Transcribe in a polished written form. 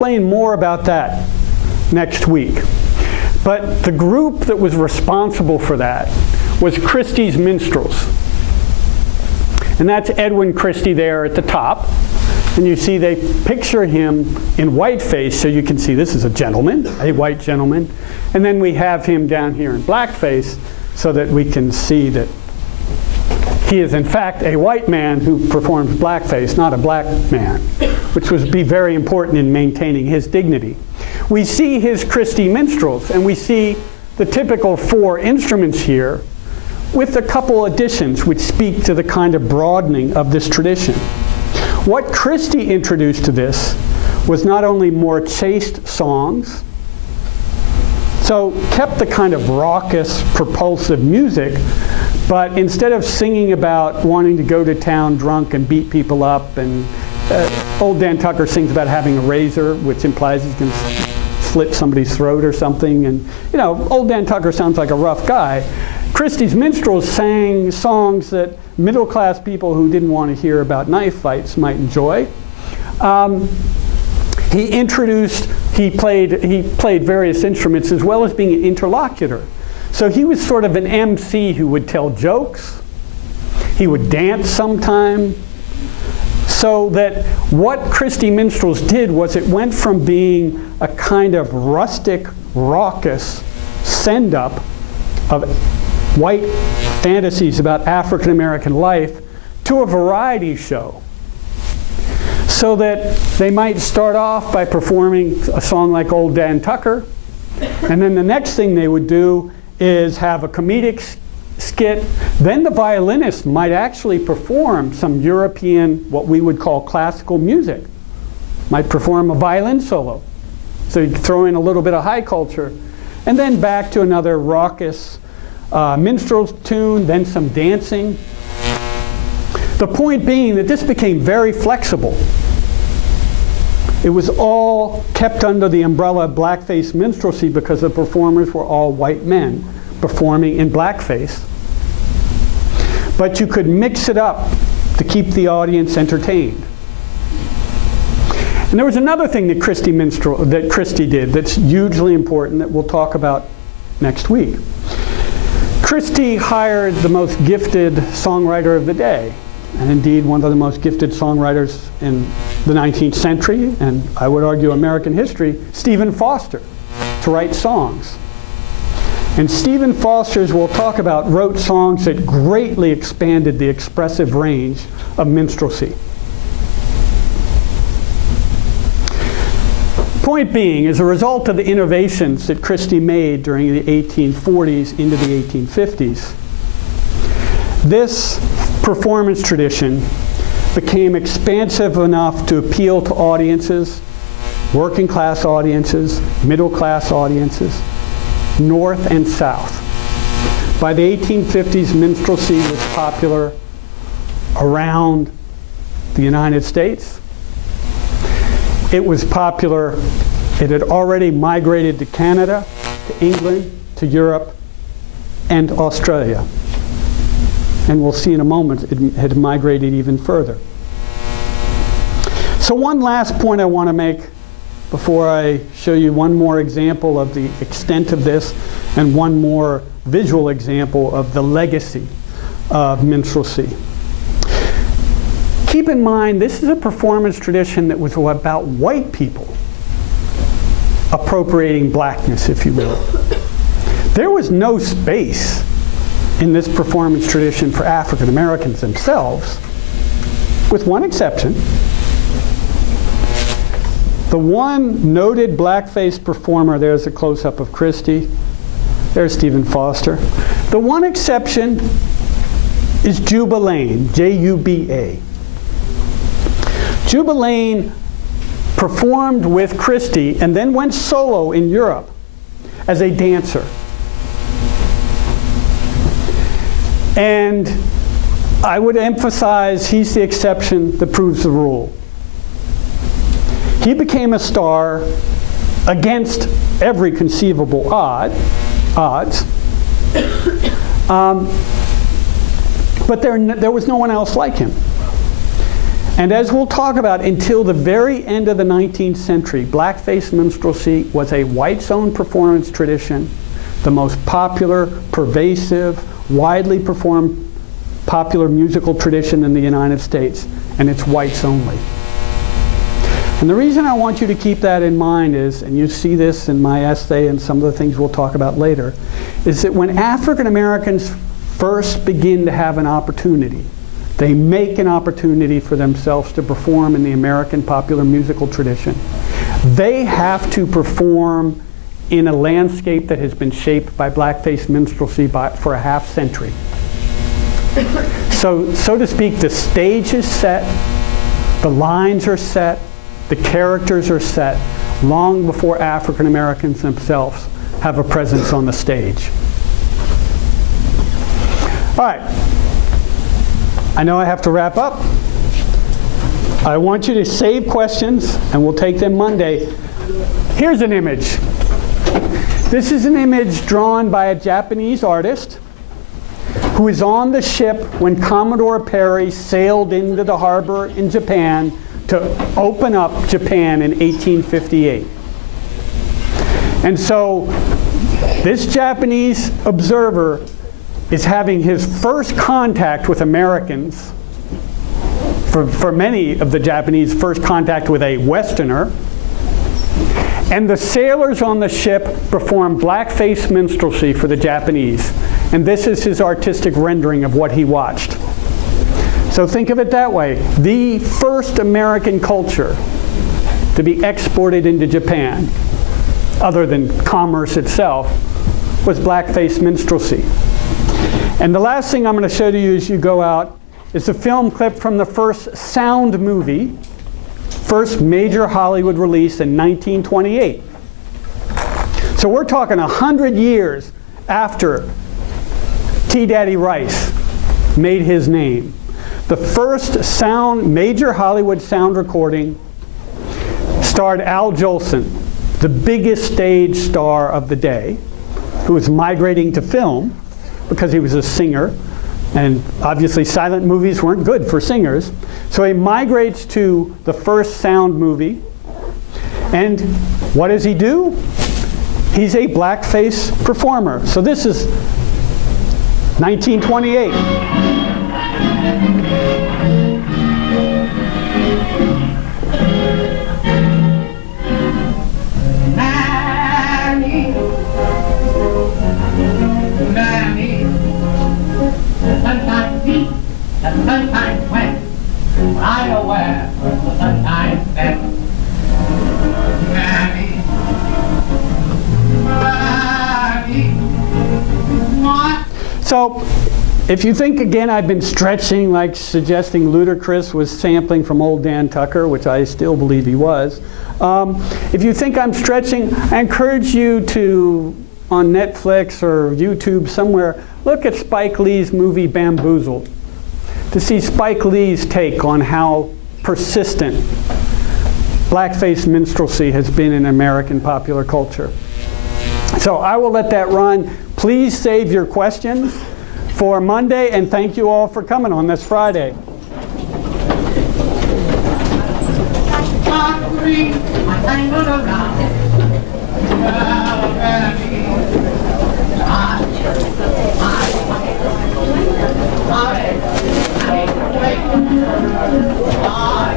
explain more about that next week. But the group that was responsible for that was Christie's Minstrels. And that's Edwin Christie there at the top. And you see they picture him in whiteface, so you can see this is a gentleman, a white gentleman. And then we have him down here in blackface so that we can see that he is in fact a white man who performs blackface, not a black man, which would be very important in maintaining his dignity. We see his Christie Minstrels, and we see the typical 4 instruments here with a couple additions which speak to the kind of broadening of this tradition. What Christie introduced to this was not only more chaste songs, so kept the kind of raucous, propulsive music, but instead of singing about wanting to go to town drunk and beat people up, and old Dan Tucker sings about having a razor, which implies he's going to slit somebody's throat or something, and old Dan Tucker sounds like a rough guy. Christie's Minstrels sang songs that middle-class people who didn't want to hear about knife fights might enjoy. He played various instruments as well as being an interlocutor. So he was sort of an MC who would tell jokes. He would dance sometime. So that what Christie Minstrels did was it went from being a kind of rustic, raucous send-up of white fantasies about African American life to a variety show. So that they might start off by performing a song like Old Dan Tucker, and then the next thing they would do is have a comedic skit. Then the violinist might actually perform some European, what we would call classical music. Might perform a violin solo. So you throw in a little bit of high culture. And then back to another raucous minstrel tune, then some dancing. The point being that this became very flexible. It was all kept under the umbrella of blackface minstrelsy because the performers were all white men performing in blackface. But you could mix it up to keep the audience entertained. And there was another thing that Christie did that's hugely important that we'll talk about next week. Christie hired the most gifted songwriter of the day, and indeed one of the most gifted songwriters in the 19th century, and I would argue American history, Stephen Foster, to write songs. And Stephen Foster, as we'll talk about, wrote songs that greatly expanded the expressive range of minstrelsy. Point being, as a result of the innovations that Christie made during the 1840s into the 1850s, this performance tradition became expansive enough to appeal to audiences, working class audiences, middle class audiences, North and South. By the 1850s, minstrelsy was popular around the United States. It was popular, it had already migrated to Canada, to England, to Europe, and Australia. And we'll see in a moment it had migrated even further. So one last point I want to make before I show you one more example of the extent of this and one more visual example of the legacy of minstrelsy. Keep in mind, this is a performance tradition that was about white people appropriating blackness, if you will. There was no space in this performance tradition for African Americans themselves, with one exception. The one noted blackface performer, there's a close-up of Christie, there's Stephen Foster. The one exception is Juba Lane, J-U-B-A. Juba Lane performed with Christie and then went solo in Europe as a dancer. And I would emphasize he's the exception that proves the rule. He became a star against every conceivable odds. But there was no one else like him. And as we'll talk about, until the very end of the 19th century, blackface minstrelsy was a whites-owned performance tradition, the most popular, pervasive, widely performed popular musical tradition in the United States, and it's whites only. And the reason I want you to keep that in mind is, and you see this in my essay and some of the things we'll talk about later, is that when African Americans first begin to have an opportunity, they make an opportunity for themselves to perform in the American popular musical tradition, they have to perform in a landscape that has been shaped by blackface minstrelsy for a half century. So to speak, the stage is set, the lines are set, the characters are set long before African Americans themselves have a presence on the stage. All right, I know I have to wrap up. I want you to save questions and we'll take them Monday. Here's an image. This is an image drawn by a Japanese artist who was on the ship when Commodore Perry sailed into the harbor in Japan to open up Japan in 1858. And so this Japanese observer is having his first contact with Americans, for many of the Japanese, first contact with a Westerner. And the sailors on the ship perform blackface minstrelsy for the Japanese. And this is his artistic rendering of what he watched. So think of it that way. The first American culture to be exported into Japan, other than commerce itself, was blackface minstrelsy. And the last thing I'm going to show to you as you go out is a film clip from the first sound movie, first major Hollywood release in 1928. So we're talking 100 years after T. Daddy Rice made his name. The first major Hollywood sound recording starred Al Jolson, the biggest stage star of the day, who was migrating to film because he was a singer, and obviously silent movies weren't good for singers. So he migrates to the first sound movie, and what does he do? He's a blackface performer. So this is 1928. The sunshine went, I know where the sunshine set. Mammy, So, if you think, again, I've been stretching, like suggesting Ludacris was sampling from old Dan Tucker, which I still believe he was. If you think I'm stretching, I encourage you to, on Netflix or YouTube somewhere, look at Spike Lee's movie Bamboozled, to see Spike Lee's take on how persistent blackface minstrelsy has been in American popular culture. So I will let that run. Please save your questions for Monday, and thank you all for coming on this Friday. I